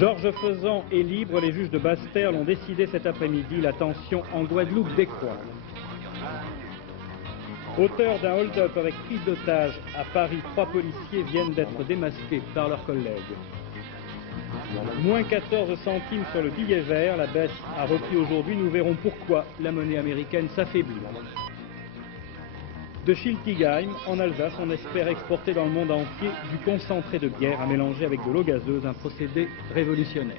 Georges Faisan est libre, les juges de Basse-Terre l'ont décidé cet après-midi, la tension en Guadeloupe décroît. Auteurs d'un hold-up avec prise d'otage à Paris, 3 policiers viennent d'être démasqués par leurs collègues. Moins 14 centimes sur le billet vert, la baisse a repris aujourd'hui, nous verrons pourquoi la monnaie américaine s'affaiblit. De Schiltigheim, en Alsace, on espère exporter dans le monde entier du concentré de bière à mélanger avec de l'eau gazeuse, un procédé révolutionnaire.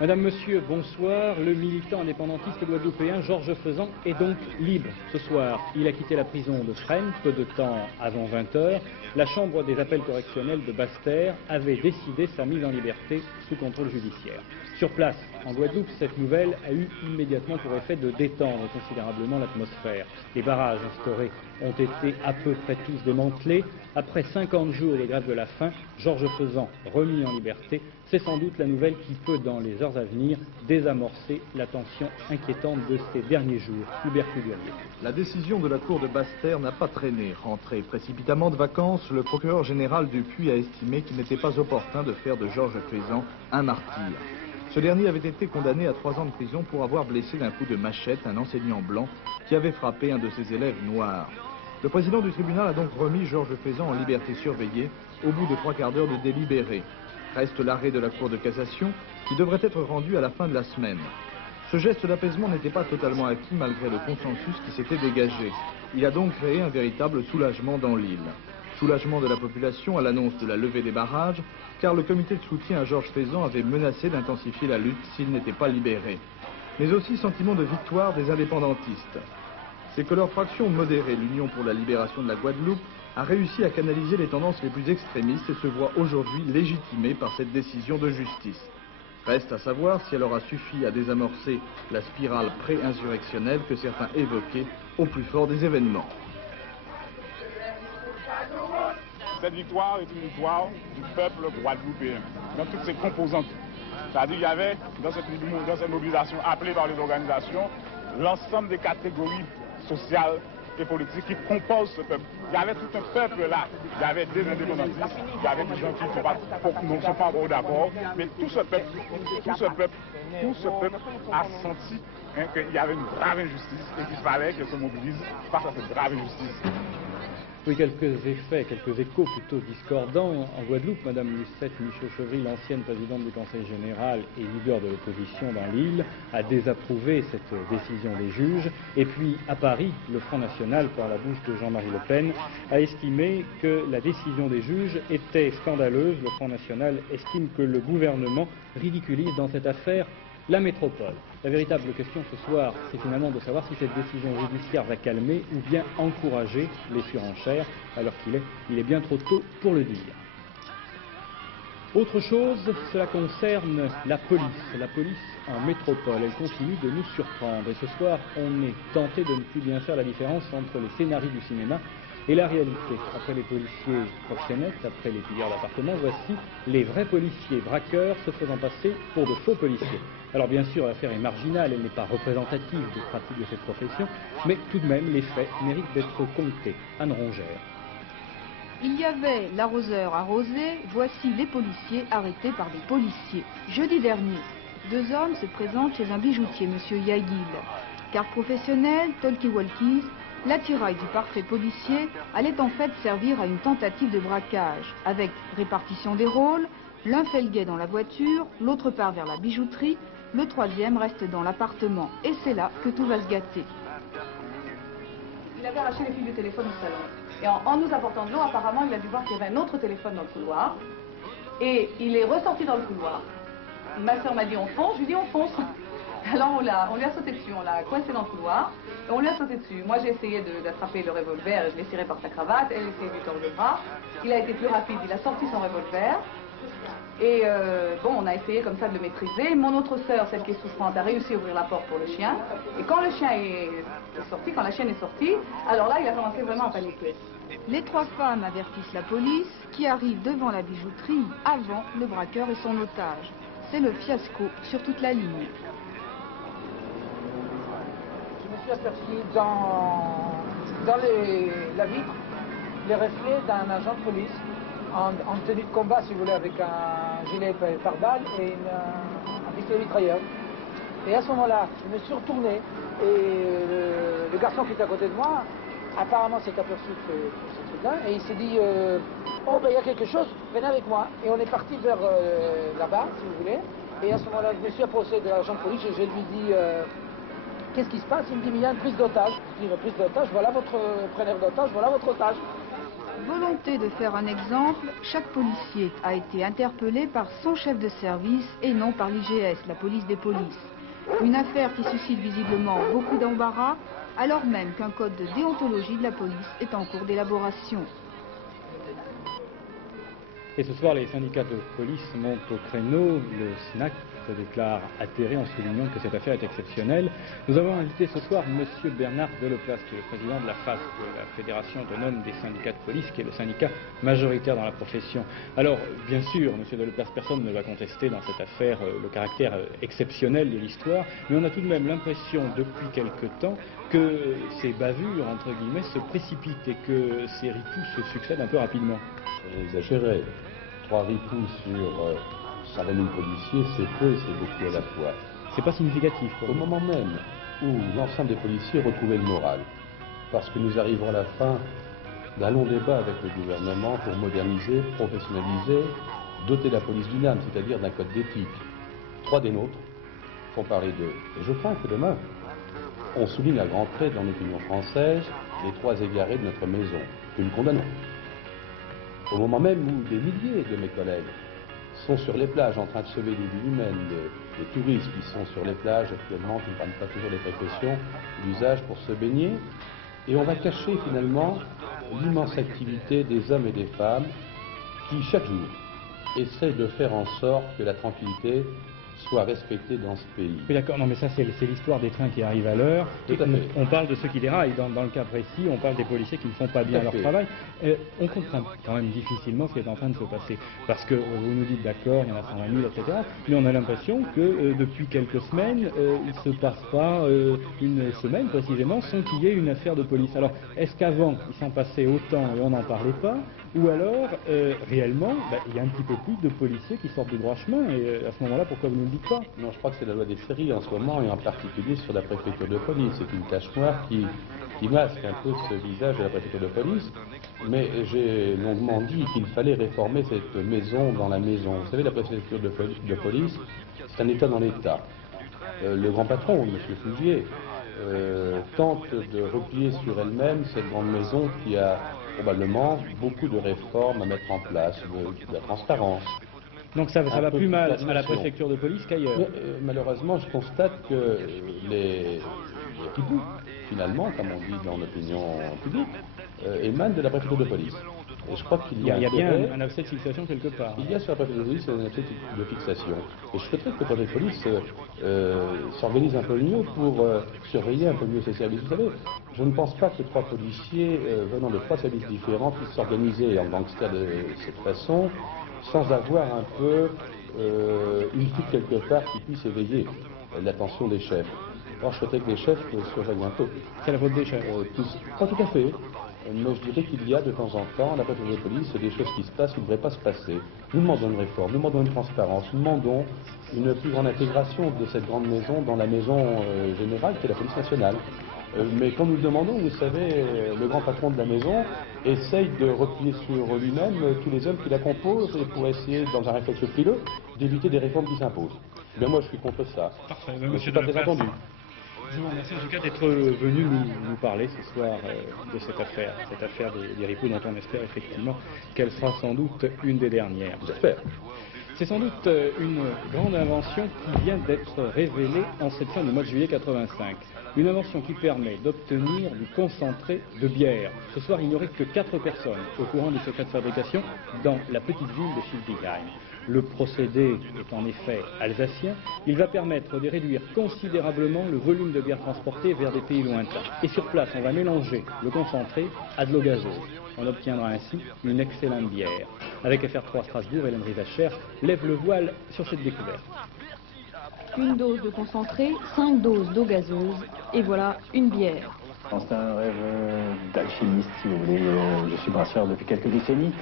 Madame, Monsieur, bonsoir. Le militant indépendantiste guadeloupéen Georges Faisan est donc libre. Ce soir, il a quitté la prison de Fresnes, peu de temps avant 20 h. La Chambre des appels correctionnels de Basse-Terre avait décidé sa mise en liberté sous contrôle judiciaire. Sur place, en Guadeloupe, cette nouvelle a eu immédiatement pour effet de détendre considérablement l'atmosphère. Les barrages instaurés ont été à peu près tous démantelés. Après 50 jours de grève de la faim, Georges Faisan, remis en liberté, c'est sans doute la nouvelle qui peut, dans les heures à venir, désamorcer la tension inquiétante de ces derniers jours. Hubert Fugurier. La décision de la Cour de Basse-Terre n'a pas traîné. Rentré précipitamment de vacances, le procureur général Dupuis a estimé qu'il n'était pas opportun de faire de Georges Faisan un martyr. Ce dernier avait été condamné à 3 ans de prison pour avoir blessé d'un coup de machette un enseignant blanc qui avait frappé un de ses élèves noirs. Le président du tribunal a donc remis Georges Faisan en liberté surveillée au bout de 3/4 d'heure de délibéré. Reste l'arrêt de la Cour de cassation qui devrait être rendu à la fin de la semaine. Ce geste d'apaisement n'était pas totalement acquis malgré le consensus qui s'était dégagé. Il a donc créé un véritable soulagement dans l'île. Soulagement de la population à l'annonce de la levée des barrages, car le comité de soutien à Georges Faisan avait menacé d'intensifier la lutte s'il n'était pas libéré. Mais aussi sentiment de victoire des indépendantistes. C'est que leur fraction modérée, l'Union pour la libération de la Guadeloupe, a réussi à canaliser les tendances les plus extrémistes et se voit aujourd'hui légitimée par cette décision de justice. Reste à savoir si elle aura suffi à désamorcer la spirale pré-insurrectionnelle que certains évoquaient au plus fort des événements. Cette victoire est une victoire du peuple guadeloupéen, dans toutes ses composantes. C'est-à-dire qu'il y avait, dans cette mobilisation appelée par les organisations, l'ensemble des catégories sociales et politiques qui composent ce peuple. Il y avait tout un peuple là. Il y avait des indépendantistes, il y avait des gens qui ne sont pas encore d'accord, mais tout ce peuple a senti qu'il y avait une grave injustice et qu'il fallait qu'elle se mobilise face à cette grave injustice. Oui, quelques effets, quelques échos plutôt discordants en Guadeloupe. Madame Lucette Michaud-Chevry, l'ancienne présidente du Conseil général et leader de l'opposition dans l'île, a désapprouvé cette décision des juges. Et puis, à Paris, le Front National, par la bouche de Jean-Marie Le Pen, a estimé que la décision des juges était scandaleuse. Le Front National estime que le gouvernement ridiculise dans cette affaire la métropole. La véritable question ce soir, c'est finalement de savoir si cette décision judiciaire va calmer ou bien encourager les surenchères, alors qu'il est bien trop tôt pour le dire. Autre chose, cela concerne la police en métropole. Elle continue de nous surprendre. Et ce soir, on est tenté de ne plus bien faire la différence entre les scénarios du cinéma et la réalité. Après les policiers proxénètes, après les pilleurs d'appartements, voici les vrais policiers braqueurs se faisant passer pour de faux policiers. Alors bien sûr, l'affaire est marginale, elle n'est pas représentative des pratiques de cette profession, mais tout de même, les faits méritent d'être comptés. Anne Rongère. Il y avait l'arroseur arrosé, voici les policiers arrêtés par des policiers. Jeudi dernier, 2 hommes se présentent chez un bijoutier, M. Yaguil. Carte professionnelle, talkie-walkies, l'attirail du parfait policier allait en fait servir à une tentative de braquage, avec répartition des rôles, l'un fait le guet dans la voiture, l'autre part vers la bijouterie, le troisième reste dans l'appartement. Et c'est là que tout va se gâter. Il avait arraché les fils du téléphone au salon. Et en nous apportant de l'eau, apparemment, il a dû voir qu'il y avait un autre téléphone dans le couloir. Et il est ressorti dans le couloir. Ma soeur m'a dit on fonce, je lui ai dit on fonce. Alors on lui a sauté dessus, on l'a coincé dans le couloir, et on lui a sauté dessus. Moi j'ai essayé d'attraper le revolver, et je l'ai tiré par sa cravate, elle a essayé de lui tordre le bras. Il a été plus rapide, il a sorti son revolver. Et bon, on a essayé comme ça de le maîtriser. Mon autre sœur, celle qui est souffrante, a réussi à ouvrir la porte pour le chien. Et quand le chien est sorti, quand la chienne est sortie, alors là, il a commencé vraiment à paniquer. Les 3 femmes avertissent la police qui arrive devant la bijouterie avant le braqueur et son otage. C'est le fiasco sur toute la ligne. Je me suis aperçu dans la vitre les reflets d'un agent de police en tenue de combat, si vous voulez, avec un gilet pare-balles et un pistolet mitrailleur. Et à ce moment-là, je me suis retourné et le garçon qui était à côté de moi, apparemment s'est aperçu de ce truc-là et il s'est dit oh ben il y a quelque chose, venez avec moi. Et on est parti vers là-bas, si vous voulez. Et à ce moment-là, je me suis approché de l'agent de police et je lui dis qu'est-ce qui se passe? Il me dit mais il y a une prise d'otage. Je dis une prise d'otage, voilà votre preneur d'otage, voilà votre otage. Volonté de faire un exemple, chaque policier a été interpellé par son chef de service et non par l'IGS, la police des polices. Une affaire qui suscite visiblement beaucoup d'embarras, alors même qu'un code de déontologie de la police est en cours d'élaboration. Et ce soir, les syndicats de police montent au créneau. Le SNAC se déclare atterré en soulignant que cette affaire est exceptionnelle. Nous avons invité ce soir M. Bernard Deloplace, qui est le président de la FAS, de la Fédération autonome des syndicats de police, qui est le syndicat majoritaire dans la profession. Alors, bien sûr, M. Deloplace, personne ne va contester dans cette affaire le caractère exceptionnel de l'histoire, mais on a tout de même l'impression, depuis quelque temps, que ces bavures, entre guillemets, se précipitent et que ces ripoux se succèdent un peu rapidement. Exagéré. 3 ripoux sur 120 000 policiers, c'est peu et c'est beaucoup à la fois. C'est pas significatif. Au moment même où l'ensemble des policiers retrouvaient le moral, parce que nous arrivons à la fin d'un long débat avec le gouvernement pour moderniser, professionnaliser, doter la police d'une âme, c'est-à-dire d'un code d'éthique. 3 des nôtres font parler d'eux. Et je crains que demain, on souligne à grands traits dans l'opinion française les 3 égarés de notre maison, que nous condamnons. Au moment même où des milliers de mes collègues sont sur les plages en train de sauver des vies humaines, des touristes qui sont sur les plages actuellement, qui ne prennent pas toujours les précautions d'usage pour se baigner, et on va cacher finalement l'immense activité des hommes et des femmes qui, chaque jour, essaient de faire en sorte que la tranquillité soit respectée dans ce pays. Oui, d'accord, non mais ça c'est l'histoire des trains qui arrivent à l'heure. On parle de ceux qui déraillent, dans le cas précis, on parle des policiers qui ne font pas bien leur travail. On comprend quand même difficilement ce qui est en train de se passer, parce que vous nous dites d'accord, il y en a 120 000, etc., mais on a l'impression que depuis quelques semaines, il ne se passe pas une semaine précisément sans qu'il y ait une affaire de police. Alors, est-ce qu'avant, il s'en passait autant et on n'en parlait pas, ou alors, réellement, il y a un petit peu plus de policiers qui sortent du droit chemin, et à ce moment-là, pourquoi vous ne le dites pas? Non, je crois que c'est la loi des séries en ce moment, et en particulier sur la préfecture de police. C'est une tache noire qui masque un peu ce visage de la préfecture de police, mais j'ai longuement dit qu'il fallait réformer cette maison dans la maison. Vous savez, la préfecture de police, c'est un État dans l'État. Le grand patron, M. Fougier, tente de replier sur elle-même cette grande maison qui a probablement beaucoup de réformes à mettre en place, de la transparence. Donc ça va plus mal à la préfecture de police qu'ailleurs. Malheureusement, je constate que les ripoux, finalement, comme on dit dans l'opinion publique, émanent de la préfecture de police. Et je crois qu'il y a bien un abcès de fixation quelque part. Il y a sur la préfecture de police un abcès de fixation. Et je souhaiterais que le préfet de police s'organise un peu mieux pour surveiller un peu mieux ses services. Vous savez, je ne pense pas que 3 policiers venant de 3 services différents puissent s'organiser en gangsters de cette façon, sans avoir un peu une fuite quelque part qui puisse éveiller l'attention des chefs. Alors je souhaiterais que les chefs surveillent un peu. C'est la faute des chefs? Pas tout à fait. Mais je dirais qu'il y a de temps en temps, à la préfecture de police, des choses qui se passent qui ne devraient pas se passer. Nous demandons une réforme, nous demandons une transparence, nous demandons une plus grande intégration de cette grande maison dans la maison générale qui est la police nationale. Mais quand nous le demandons, vous savez, le grand patron de la maison essaye de replier sur lui-même tous les hommes qui la composent et pour essayer, dans un réflexe frileux, d'éviter des réformes qui s'imposent. Bien moi, je suis contre ça. Parfait, je ne suis pas désentendu. Je vous remercie en tout cas d'être venu nous parler ce soir de cette affaire des ripoux dont on espère effectivement qu'elle sera sans doute une des dernières. J'espère. C'est sans doute une grande invention qui vient d'être révélée en cette fin du mois de juillet 85. Une invention qui permet d'obtenir du concentré de bière. Ce soir, il n'y aurait que 4 personnes au courant du secret de fabrication dans la petite ville de Schiltigheim. Le procédé est en effet alsacien. Il va permettre de réduire considérablement le volume de bière transportée vers des pays lointains. Et sur place, on va mélanger le concentré à de l'eau gazeuse. On obtiendra ainsi une excellente bière. Avec FR3 Strasbourg, Hélène Rivacher lève le voile sur cette découverte. Une dose de concentré, 5 doses d'eau gazeuse, et voilà une bière. C'est un rêve d'alchimiste, si vous voulez. Je suis brasseur depuis quelques décennies.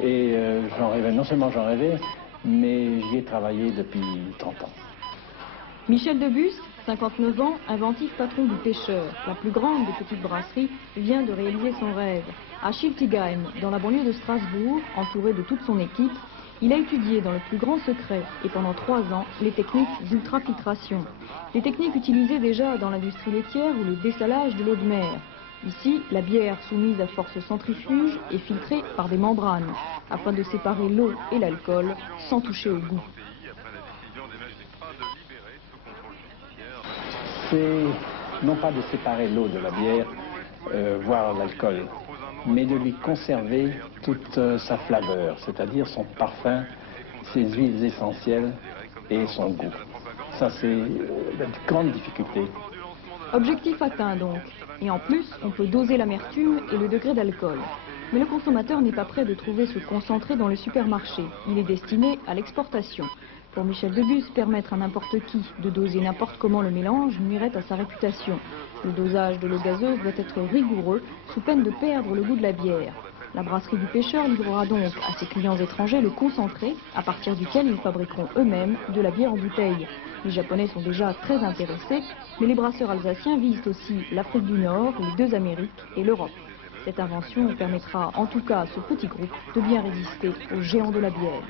Et j'en rêvais, non seulement j'en rêvais, mais j'y ai travaillé depuis 30 ans. Michel Debus, 59 ans, inventif patron du Pêcheur, la plus grande des petites brasseries, vient de réaliser son rêve. À Schiltigheim, dans la banlieue de Strasbourg, entouré de toute son équipe, il a étudié dans le plus grand secret et pendant 3 ans les techniques d'ultrafiltration. Des techniques utilisées déjà dans l'industrie laitière ou le dessalage de l'eau de mer. Ici, la bière soumise à force centrifuge est filtrée par des membranes, afin de séparer l'eau et l'alcool sans toucher au goût. C'est non pas de séparer l'eau de la bière, voire l'alcool, mais de lui conserver toute sa flaveur, c'est-à-dire son parfum, ses huiles essentielles et son goût. Ça, c'est la grande difficulté. Objectif atteint donc. Et en plus, on peut doser l'amertume et le degré d'alcool. Mais le consommateur n'est pas prêt de trouver ce concentré dans le supermarché. Il est destiné à l'exportation. Pour Michel Debus, permettre à n'importe qui de doser n'importe comment le mélange nuirait à sa réputation. Le dosage de l'eau gazeuse doit être rigoureux, sous peine de perdre le goût de la bière. La brasserie du Pêcheur livrera donc à ses clients étrangers le concentré, à partir duquel ils fabriqueront eux-mêmes de la bière en bouteille. Les Japonais sont déjà très intéressés, mais les brasseurs alsaciens visent aussi l'Afrique du Nord, les 2 Amériques et l'Europe. Cette invention permettra en tout cas à ce petit groupe de bien résister aux géants de la bière.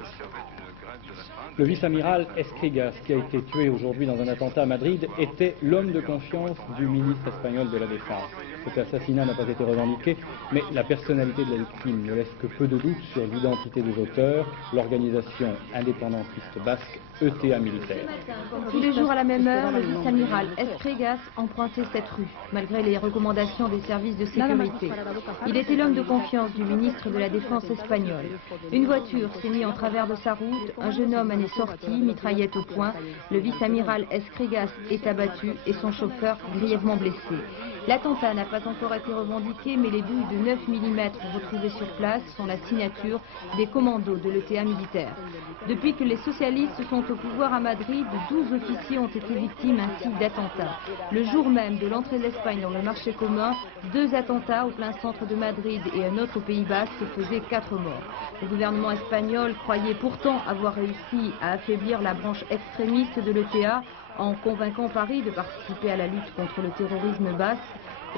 Le vice-amiral Escrigas, qui a été tué aujourd'hui dans un attentat à Madrid, était l'homme de confiance du ministre espagnol de la Défense. Cet assassinat n'a pas été revendiqué, mais la personnalité de la victime ne laisse que peu de doute sur l'identité des auteurs, l'organisation indépendantiste basque ETA militaire. Tous les jours à la même heure, le vice-amiral Escrigas empruntait cette rue, malgré les recommandations des services de sécurité. Il était l'homme de confiance du ministre de la Défense espagnol. Une voiture s'est mise en travers de sa route, un jeune homme en est sorti, mitraillette au poing. Le vice-amiral Escrigas est abattu et son chauffeur grièvement blessé. L'attentat n'a pas encore été revendiqué, mais les douilles de 9 mm retrouvées sur place sont la signature des commandos de l'ETA militaire. Depuis que les socialistes sont au pouvoir à Madrid, 12 officiers ont été victimes ainsi d'attentats. Le jour même de l'entrée de l'Espagne dans le marché commun, 2 attentats au plein centre de Madrid et un autre au Pays Basque faisaient 4 morts. Le gouvernement espagnol croyait pourtant avoir réussi à affaiblir la branche extrémiste de l'ETA en convainquant Paris de participer à la lutte contre le terrorisme basque,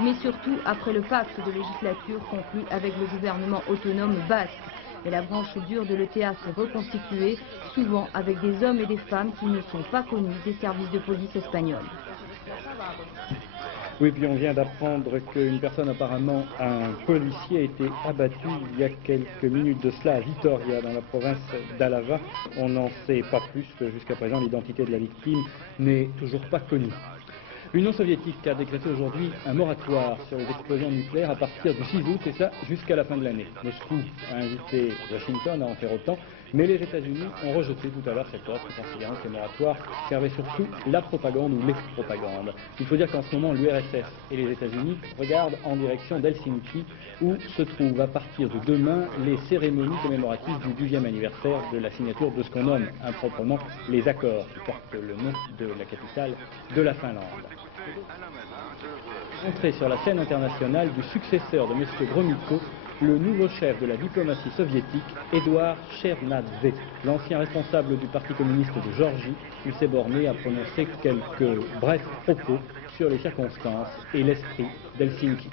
mais surtout après le pacte de législature conclu avec le gouvernement autonome basque. Mais la branche dure de l'ETA s'est reconstituée, souvent avec des hommes et des femmes qui ne sont pas connus des services de police espagnols. Oui, puis on vient d'apprendre qu'une personne, apparemment un policier, a été abattu il y a quelques minutes de cela à Vitoria, dans la province d'Álava. On n'en sait pas plus. Jusqu'à présent, l'identité de la victime n'est toujours pas connue. L'Union soviétique a décrété aujourd'hui un moratoire sur les explosions nucléaires à partir du 6 août, et ça jusqu'à la fin de l'année. Moscou a invité Washington à en faire autant, mais les États-Unis ont rejeté tout à l'heure cette offre, considérant que ces moratoires servaient surtout la propagande ou les propagandes. Il faut dire qu'en ce moment, l'URSS et les États-Unis regardent en direction d'Helsinki, où se trouvent à partir de demain les cérémonies commémoratives du 10e anniversaire de la signature de ce qu'on nomme improprement les accords, qui portent le nom de la capitale de la Finlande. Entrée sur la scène internationale du successeur de M. Gromyko, le nouveau chef de la diplomatie soviétique, Édouard Shevardnadze, l'ancien responsable du Parti communiste de Géorgie. Il s'est borné à prononcer quelques brefs propos sur les circonstances et l'esprit d'Helsinki.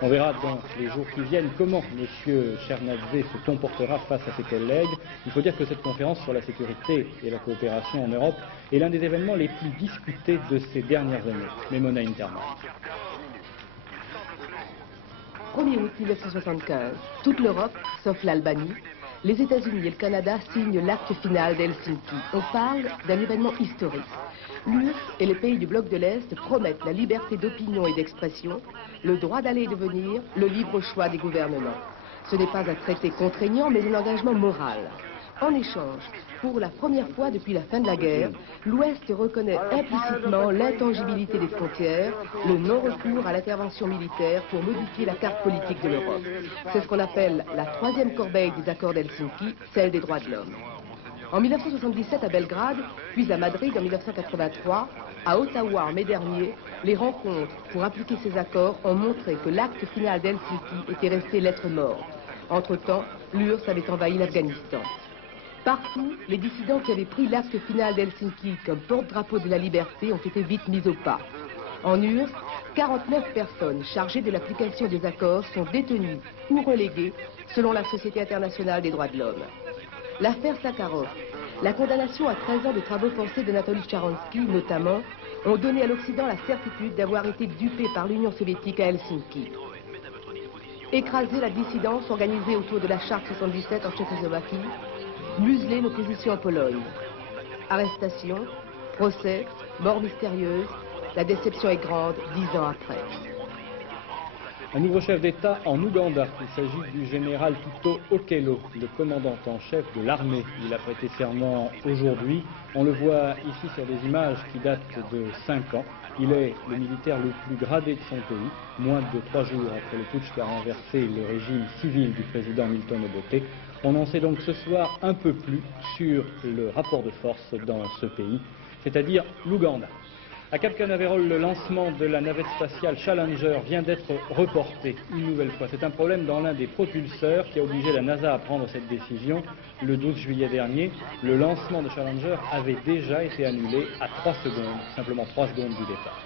On verra dans les jours qui viennent comment M. Shevardnadze se comportera face à ses collègues. Il faut dire que cette conférence sur la sécurité et la coopération en Europe est l'un des événements les plus discutés de ces dernières années. Memona Internet. 1er août 1975, toute l'Europe, sauf l'Albanie, les États-Unis et le Canada signent l'acte final d'Helsinki. On parle d'un événement historique. L'UE et les pays du bloc de l'Est promettent la liberté d'opinion et d'expression, le droit d'aller et de venir, le libre choix des gouvernements. Ce n'est pas un traité contraignant, mais un engagement moral. En échange, pour la première fois depuis la fin de la guerre, l'Ouest reconnaît implicitement l'intangibilité des frontières, le non-recours à l'intervention militaire pour modifier la carte politique de l'Europe. C'est ce qu'on appelle la troisième corbeille des accords d'Helsinki, celle des droits de l'homme. En 1977 à Belgrade, puis à Madrid en 1983, à Ottawa en mai dernier, les rencontres pour appliquer ces accords ont montré que l'acte final d'Helsinki était resté lettre morte. Entre-temps, l'URSS avait envahi l'Afghanistan. Partout, les dissidents qui avaient pris l'acte final d'Helsinki comme porte-drapeau de la liberté ont été vite mis au pas. En URSS, 49 personnes chargées de l'application des accords sont détenues ou reléguées selon la Société internationale des droits de l'homme. L'affaire Sakharov, la condamnation à 13 ans de travaux forcés d'Anatoly Sharansky notamment, ont donné à l'Occident la certitude d'avoir été dupé par l'Union soviétique à Helsinki. Écraser la dissidence organisée autour de la Charte 77 en Tchécoslovaquie, museler l'opposition en Pologne. Arrestation, procès, mort mystérieuse, la déception est grande 10 ans après. Un nouveau chef d'État en Ouganda. Il s'agit du général Tito Okello, le commandant en chef de l'armée. Il a prêté serment aujourd'hui. On le voit ici sur des images qui datent de 5 ans. Il est le militaire le plus gradé de son pays, moins de 3 jours après le putsch qui a renversé le régime civil du président Milton Obote. On en sait donc ce soir un peu plus sur le rapport de force dans ce pays, c'est-à-dire l'Ouganda. À Cap Canaveral, le lancement de la navette spatiale Challenger vient d'être reporté une nouvelle fois. C'est un problème dans l'un des propulseurs qui a obligé la NASA à prendre cette décision. Le 12 juillet dernier, le lancement de Challenger avait déjà été annulé à 3 secondes, simplement 3 secondes du départ.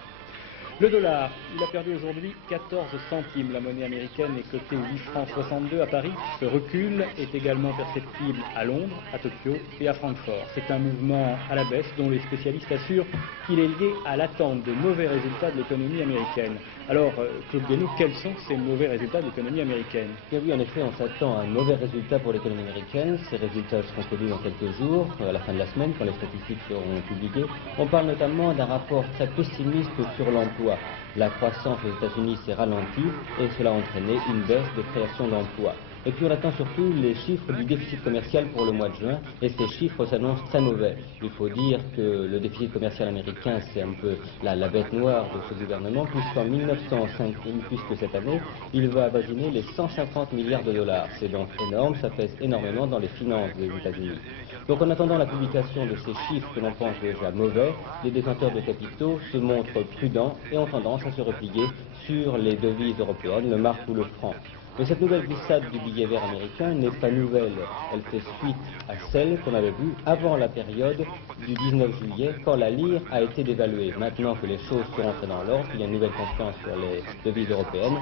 Le dollar, il a perdu aujourd'hui 14 centimes. La monnaie américaine est cotée 8 francs 62 à Paris. Ce recul est également perceptible à Londres, à Tokyo et à Francfort. C'est un mouvement à la baisse dont les spécialistes assurent qu'il est lié à l'attente de mauvais résultats de l'économie américaine. Alors, Claude Guénoux, quels sont ces mauvais résultats de l'économie américaine? Et oui, en effet, on s'attend à un mauvais résultat pour l'économie américaine. Ces résultats seront connus dans quelques jours, à la fin de la semaine, quand les statistiques seront publiées. On parle notamment d'un rapport très pessimiste sur l'emploi. La croissance aux États-Unis s'est ralentie et cela a entraîné une baisse de création d'emplois. Et puis on attend surtout les chiffres du déficit commercial pour le mois de juin, et ces chiffres s'annoncent très mauvais. Il faut dire que le déficit commercial américain, c'est un peu la bête noire de ce gouvernement, puisqu'en 1905, puisque cette année, il va avoisiner les 150 milliards de dollars. C'est donc énorme, ça pèse énormément dans les finances des États-Unis. Donc en attendant la publication de ces chiffres que l'on pense déjà mauvais, les détenteurs de capitaux se montrent prudents et ont tendance à se replier sur les devises européennes, le mark ou le franc. Mais cette nouvelle glissade du billet vert américain n'est pas nouvelle. Elle fait suite à celle qu'on avait vue avant la période du 19 juillet, quand la lire a été dévaluée. Maintenant que les choses sont rentrées dans l'ordre, qu'il y a une nouvelle confiance sur les devises européennes,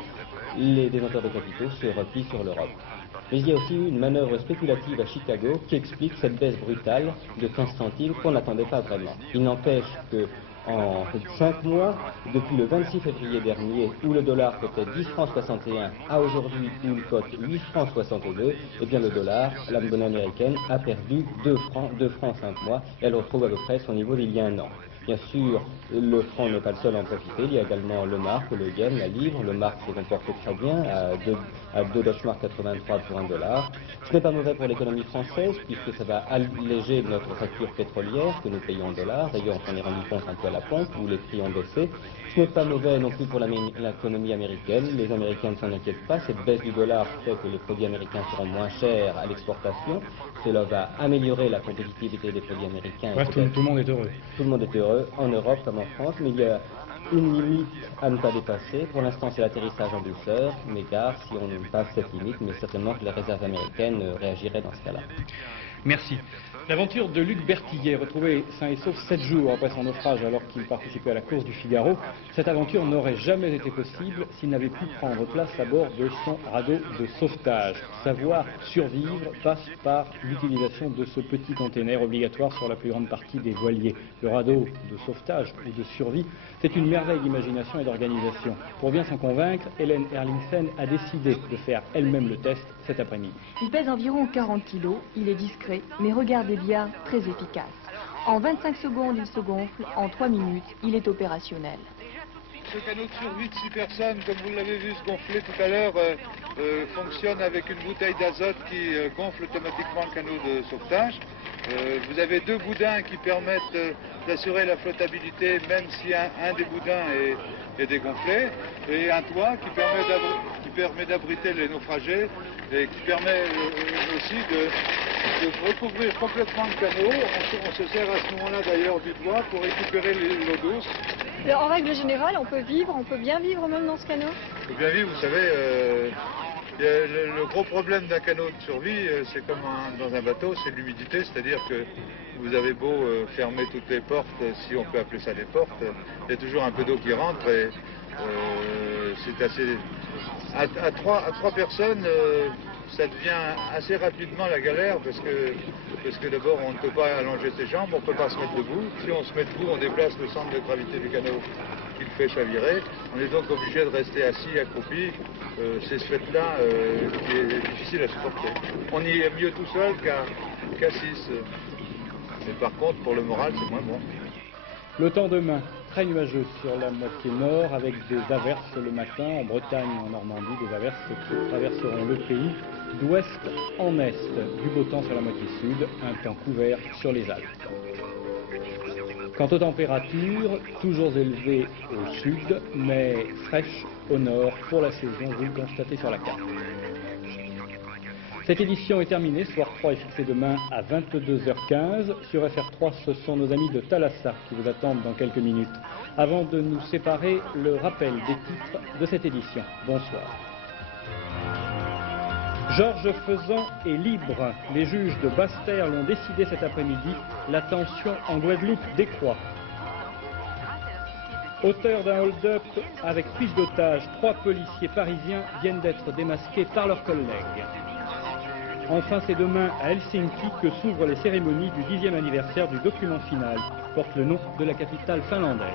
les détenteurs de capitaux se replient sur l'Europe. Mais il y a aussi eu une manœuvre spéculative à Chicago qui explique cette baisse brutale de 15 centimes qu'on n'attendait pas vraiment. Il n'empêche que en 5 mois, depuis le 26 février dernier, où le dollar cotait 10 francs 61 à aujourd'hui où il cote 8 francs 62, eh bien le dollar, la monnaie américaine, a perdu 2 francs 5 mois et elle retrouve à peu près son niveau d'il y a un an. Bien sûr, le franc n'est pas le seul à en profiter, il y a également le mark, le yen, la livre. Le mark s'est comporté très bien à 2 Deutschmark 83 pour $1. Ce n'est pas mauvais pour l'économie française puisque ça va alléger notre facture pétrolière que nous payons en dollars. D'ailleurs, on s'en est rendu compte un peu à la pompe où les prix ont baissé. Ce n'est pas mauvais non plus pour l'économie américaine. Les Américains ne s'en inquiètent pas. Cette baisse du dollar fait que les produits américains seront moins chers à l'exportation. Cela va améliorer la compétitivité des produits américains. Ouais, tout le monde est heureux. Tout le monde est heureux, en Europe comme en France, mais il y a une limite à ne pas dépasser. Pour l'instant, c'est l'atterrissage en douceur, mais gare si on passe cette limite, mais certainement que les réserves américaines réagiraient dans ce cas-là. Merci. L'aventure de Luc Berthier, retrouvé sain et sauf 7 jours après son naufrage alors qu'il participait à la course du Figaro, cette aventure n'aurait jamais été possible s'il n'avait pu prendre place à bord de son radeau de sauvetage. Savoir survivre passe par l'utilisation de ce petit container obligatoire sur la plus grande partie des voiliers. Le radeau de sauvetage ou de survie, c'est une merveille d'imagination et d'organisation. Pour bien s'en convaincre, Hélène Erlingsen a décidé de faire elle-même le test cet après-midi. Il pèse environ 40 kilos, il est discret, mais regardez bien, très efficace. En 25 secondes, il se gonfle, en 3 minutes, il est opérationnel. Ce canot de survie de 6 personnes, comme vous l'avez vu se gonfler tout à l'heure, fonctionne avec une bouteille d'azote qui gonfle automatiquement le canot de sauvetage. Vous avez 2 boudins qui permettent d'assurer la flottabilité même si un des boudins est dégonflé, et un toit qui permet d'abriter les naufragés et qui permet aussi de recouvrir complètement le canot. On se sert à ce moment-là d'ailleurs du toit pour récupérer l'eau douce. En règle générale, on peut bien vivre même dans ce canot? On peut bien vivre, vous savez, Le gros problème d'un canot de survie, c'est comme dans un bateau, c'est l'humidité, c'est-à-dire que vous avez beau fermer toutes les portes, si on peut appeler ça des portes, il y a toujours un peu d'eau qui rentre et c'est assez... À trois personnes, ça devient assez rapidement la galère parce que d'abord on ne peut pas allonger ses jambes, on ne peut pas se mettre debout. Si on se met debout, on déplace le centre de gravité du canot qui le fait chavirer. On est donc obligé de rester assis, accroupi. C'est ce fait-là qui est difficile à supporter. On y est mieux tout seul qu'à 6. Mais par contre, pour le moral, c'est moins bon. Le temps demain, très nuageux sur la moitié nord, avec des averses le matin en Bretagne et en Normandie, des averses qui traverseront le pays d'ouest en est. Du beau temps sur la moitié sud, un temps couvert sur les Alpes. Quant aux températures, toujours élevées au sud, mais fraîches au nord pour la saison, vous le constatez sur la carte. Cette édition est terminée, Soir 3 est fixé demain à 22h15. Sur FR3, ce sont nos amis de Thalassa qui vous attendent dans quelques minutes. Avant de nous séparer, le rappel des titres de cette édition. Bonsoir. Georges Faisan est libre. Les juges de Basse-Terre l'ont décidé cet après-midi. La tension en Guadeloupe décroît. Auteur d'un hold-up avec prise d'otage, 3 policiers parisiens viennent d'être démasqués par leurs collègues. Enfin, c'est demain à Helsinki que s'ouvrent les cérémonies du 10e anniversaire du document final, qui porte le nom de la capitale finlandaise.